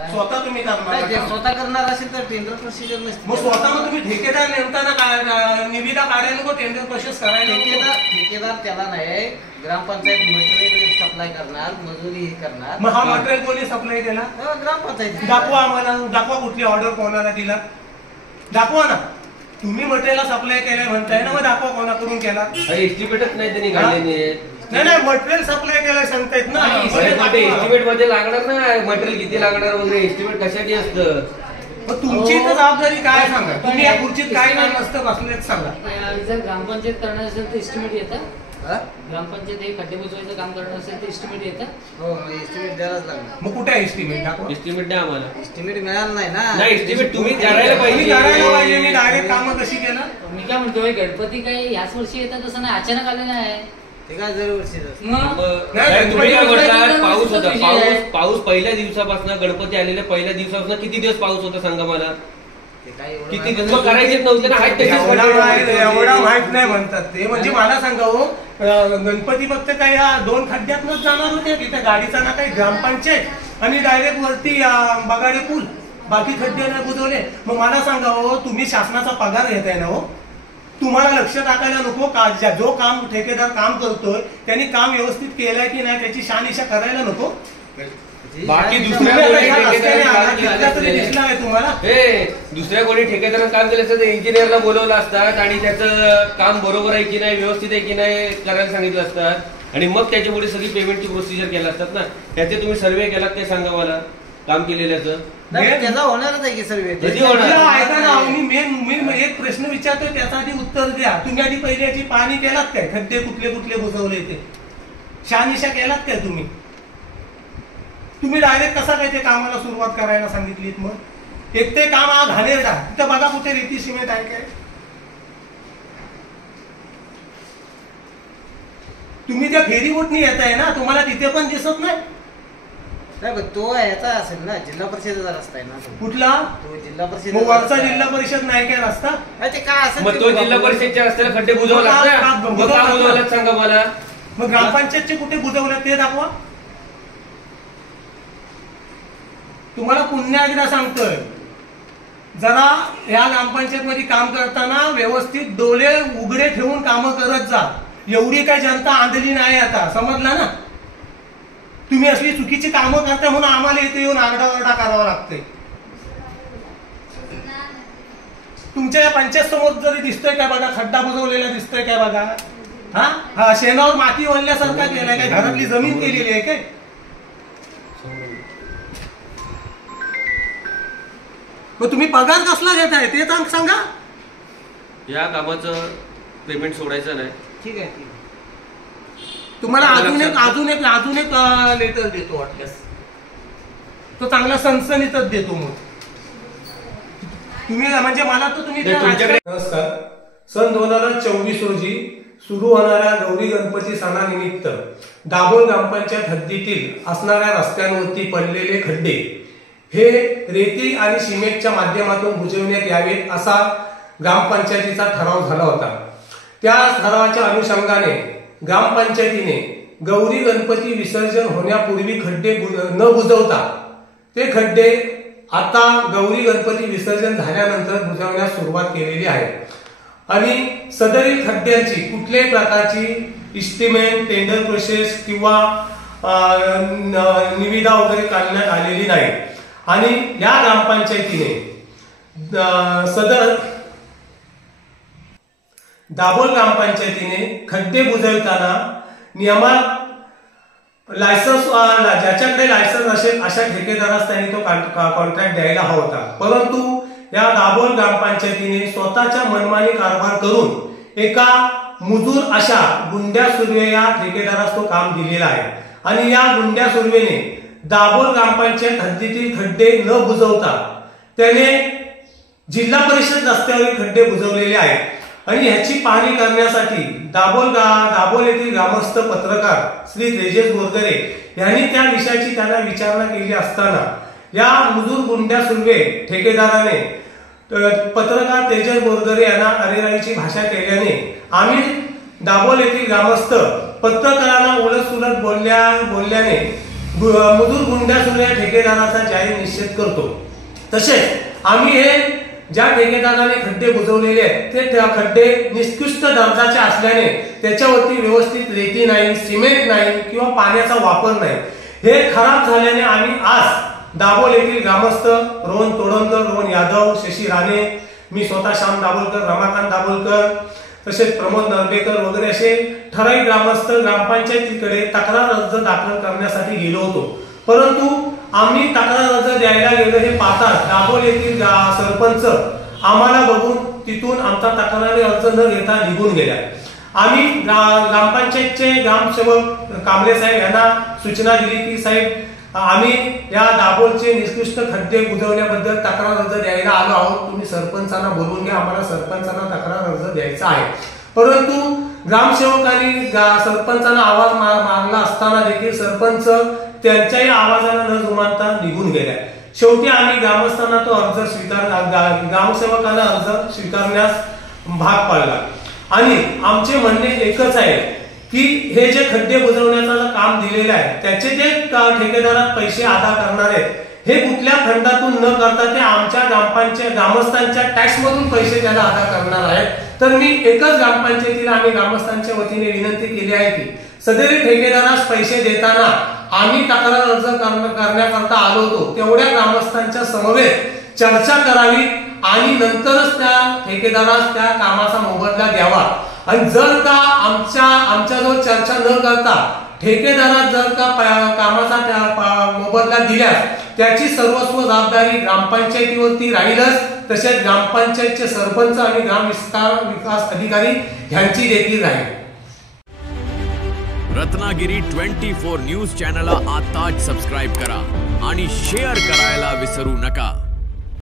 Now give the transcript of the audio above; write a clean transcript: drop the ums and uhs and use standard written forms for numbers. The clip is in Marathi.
स्वतः तुम्ही करणार? स्वतः करणार असेल तर टेंडर प्रोसिजर नसते. मग स्वतः मग तुम्ही ठेकेदार नेमताना निविदा काढायला नको, टेंडर प्रोसेस करायला? ठेकेदार त्याला नाही, ग्रामपंचायत मटेरियल सप्लाय करणार, मजुरी करणार. मग हा मटेरियल कोणी सप्लाय केला? ग्रामपंचायत. दाखवा आम्हाला, दाखवा कुठली ऑर्डर कोणाला दिला, दाखवा ना. तुम्ही मटेरियल सप्लाय केलंय म्हणताय ना, मग दाखवा कोणाकडून केला. एस्टिमेटच नाही त्यांनी काढलेले. नाही मटेरियल सप्लाय केलं सांगतायत ना. एस्टिमेट मध्ये लागणार ना, मटेरियल किती लागणार वगैरे, एस्टिमेट कशासाठी असतं. तुमची तर जबाबदारी काय सांगा, तुम्ही या खुर्चीत काय काम नसतं बसलेच सांगा. जर ग्रामपंचायत करणार असेल तर एस्टिमेट येतं. ग्रामपंचायत हे खड्डे बुजवायचं काम करणार असेल तर एस्टिमेट येतं. हो, एस्टिमेट द्यायलाच लागणार. मग कुठे एस्टिमेट दाखवा. एस्टिमेट द्या आम्हाला. एस्टिमेट मिळालं नाही ना. नाही, एस्टिमेट तुम्ही करायला पाहिजे. मी डायरेक्ट कामं कशी केलं. मी काय म्हणतोय, गणपती काही याच वर्षी येतात असं नाही, अचानक आले नाही. ते काय दरवर्षी तुम्ही काय म्हणतात, पाऊस होता, पाऊस पहिल्या दिवसापासून, गणपती आलेल्या पहिल्या दिवसापासून किती दिवस पाऊस होता सांगा मला. किती दिवस करायचेच नव्हते ना. एवढा माहित नाही म्हणतात ते. म्हणजे मला सांगा हो, गणपती फक्त काय या 2 खड्ड्यातच जाणार होते, तिथे गाडीचा ना काही ग्रामपंचायत आणि डायरेक्ट वरती बगाडे पूल, बाकी खड्डे नाही बुजवले. मग मला सांगा हो, तुम्ही शासनाचा पगार घेताय ना हो, तुम्हाला लक्ष टाकायला नको का? जो काम ठेकेदार काम करतोय त्यांनी काम व्यवस्थित केलंय की नाही त्याची शानिशा करायला नको. बाकी दुसऱ्या कोणी ठेकेदारानं काम केलं असतं तर इंजिनियरला बोलवलं असतात आणि त्याचं काम बरोबर आहे की नाही, व्यवस्थित आहे की नाही करायला सांगितलं असतात आणि मग त्याच्यामुळे सगळी पेमेंटची प्रोसिजर केला असतात ना. त्याचे तुम्ही सर्वे केलात ते सांगा मला, काम केलेल्याचं. त्याचा होणारच आहे की सर्वे. ऐका ना, मी एक प्रश्न विचारतोय त्याचा आधी उत्तर द्या. तुम्ही आधी पहिले याची पाहणी केलात काय? खड्डे कुठले कुठले बुजवले ते शहानिशा केलात काय? तुम्ही डायरेक्ट कसा काय ते कामाला सुरुवात करायला सांगितलीत? मग एक ते काम हा घाणेरडा, तिथं बघा कुठे रेती सिमेंट आहे काय? तुम्ही त्या फेरीबोटनी येत आहे ना, तुम्हाला तिथे पण दिसत नाही. तो याचा असेल ना, जिल्हा परिषदेचा रस्ता आहे ना. कुठला? तो जिल्हा परिषद. वरचा जिल्हा परिषद नाही काय रस्ता? ते काय असेल. मग तो जिल्हा परिषदच्या रस्त्याला खड्डे बुजवला सांगा मला. मग ग्रामपंचायतचे कुठे बुजवले ते दाखवा. तुम्हाला पुन्हा एकदा सांगतोय, जरा या ग्रामपंचायत मध्ये काम करताना व्यवस्थित डोळे उघडे ठेवून काम करत जा. एवढी काय जनता आंधळी नाही आता, समजला ना. तुम्ही असली चुकीची कामं करता म्हणून आम्हाला इथे येऊन आरडाओरडा करावा लागतोय. तुमच्या या पंचायत समोर जरी दिसतोय काय बघा, खड्डा बुजवलेला दिसतोय काय बघा. हा शेणावर माती वळल्यासारखा केलाय काय? घरातली जमीन केलेली आहे काय? मग तुम्ही पगार कसला घेताय ते सांगा. या कामाचं पेमेंट सोडायचं नाही. ठीक आहे. तुम्हाला अजून एक लेटर देतो वाटल्यास, तो चांगला सनसनीतच देतो. मग तुम्ही म्हणजे मला तर तुम्ही. नमस्कार. सन 2024 रोजी सुरू होणाऱ्या गौरी गणपती सणानिमित्त दाभोळ ग्रामपंचायत हद्दीतील असणाऱ्या रस्त्यांवरती पडलेले खड्डे हे रेती आणि सिमेंटच्या माध्यमातून बुजवण्यात यावेत असा ग्रामपंचायतीचा ठराव झाला होता. त्या ठरावाच्या अनुषंगाने ग्रामपंचायतीने गौरी गणपती विसर्जन होण्यापूर्वी खड्डे न बुजवता ते खड्डे आता गौरी गणपती विसर्जन झाल्यानंतर बुजवण्यास सुरुवात केलेली आहे आणि सदरील खड्ड्यांची कुठल्याही प्रकारची इस्टिमेट, टेंडर प्रोसेस किंवा निविदा वगैरे काढण्यात आलेली नाही. आणि या ग्रामपंचायतीने दाभोळ ग्रामपंचायतीने खड्डे बुजवताना नियमात लायसन्स, ज्याच्याकडे लायसन्स असेल अशा ठेकेदारास त्यांनी तो कॉन्ट्रॅक्ट द्यायला हवा होता. परंतु या दाभोळ ग्रामपंचायतीने स्वतःच्या मनमानी कारभार करून एका मुजूर अशा गुंड्या सुर्वे या ठेकेदारास तो काम दिलेला आहे आणि या गुंड्या सुर्वेने दाभोळ ग्रामपंचायत हद्दीतील खड्डे न बुजवता त्याने जिल्हा परिषद रस्त्यावरील खड्डे बुजवलेले आहेत आणि ह्याची पाहणी करण्यासाठी दाभोळ येथील ग्रामस्थ पत्रकार श्री तेजस बोरगरे यांनी त्या विषयाची त्यांना विचारणा केली असताना या मुजूर गुंड्या सुर्वे ठेकेदाराने पत्रकार तेजस बोरगरे यांना अरेराईची भाषा केल्याने आम्ही दाभोळ येथील ग्रामस्थ पत्रकारांना उलट सुलट बोलल्याने मजूर गुंड्यासुद्धा ठेकेदाराचा जाहीर निषेध करतो. तसेच आम्ही हे ज्या ठेकेदाराने खड्डे बुजवलेले आहेत ते खड्डे निकृष्ट दर्जाचे असल्याने त्याच्यावरती व्यवस्थित रेती नाही, सिमेंट नाही किंवा पाण्याचा वापर नाही. हे खराब झाल्याने आम्ही आज दाभोळ येथील ग्रामस्थ रोहन तोडणकर, रोहन यादव, शशी राणे, मी स्वतः श्याम दाभोलकर, रमाकांत दाभोलकर, तसेच प्रमोद नरबेकर वगैरे असे ठराविक ग्रामस्थ ग्रामपंचायतीकडे तक्रार अर्ज दाखल करण्यासाठी गेलो होतो. परंतु आम्ही तक्रार अर्ज द्यायला गेलो हे पाहतात दाभोळ येथील सरपंच आम्हाला बघून तिथून आमचा तक्रारी अर्ज न घेता निघून गेल्या. आम्ही ग्रामपंचायतचे ग्रामसेवक कांबळे साहेब यांना सूचना दिली की साहेब आम्ही या दाभोळचे निकृष्ट खड्डे बुजवल्याबद्दल तक्रार अर्ज द्यायला आलो आहोत, तुम्ही सरपंचांना बोलवून घ्या, आम्हाला सरपंचांना तक्रार अर्ज द्यायचा आहे. परंतु ग्रामसेवकांनी सरपंचांना आवाज मारला असताना देखील सरपंच त्यांच्याही आवाजाला न जुमानता निघून गेल्या. शेवटी आम्ही ग्रामस्थांना तो अर्ज ग्रामसेवकांना अर्ज स्वीकारण्यास भाग पाडला आणि आमचे म्हणणे एकच आहे की हे जे खड्डे बुजवण्याचं काम दिलेलं आहे त्याचे जे ठेकेदारात पैसे अदा करणार आहेत हे कुठल्या फंडातून न करता ते आमच्या ग्रामस्थांच्या टॅक्स मधून पैसे त्याला अदा करणार आहेत. तर मी एकच ग्रामपंचायतीला आम्ही ग्रामस्थांच्या वतीने विनंती केली आहे की सदरी ठेकेदारास पैसे देताना आम्ही तक्रार अर्ज करण्याकरता आलो होतो तेवढ्या ग्रामस्थांच्या समवेत चर्चा करावी आणि नंतरच त्या ठेकेदारास त्या कामाचा मोबदला द्यावा. आणि जर का आमच्याजवळ चर्चा न करता ठेकेदारात जर का कामाचा मोबदला दिल्यास त्याची सर्वस्व जबाबदारी ग्रामपंचायतीवरती राहीलच. तसेच ग्रामपंचायतचे सरपंच आणि ग्राम विकास अधिकारी यांची देखील राहील. रत्नागिरी 24 न्यूज चॅनलला आताच सबस्क्राइब करा आणि शेअर करायला विसरू नका.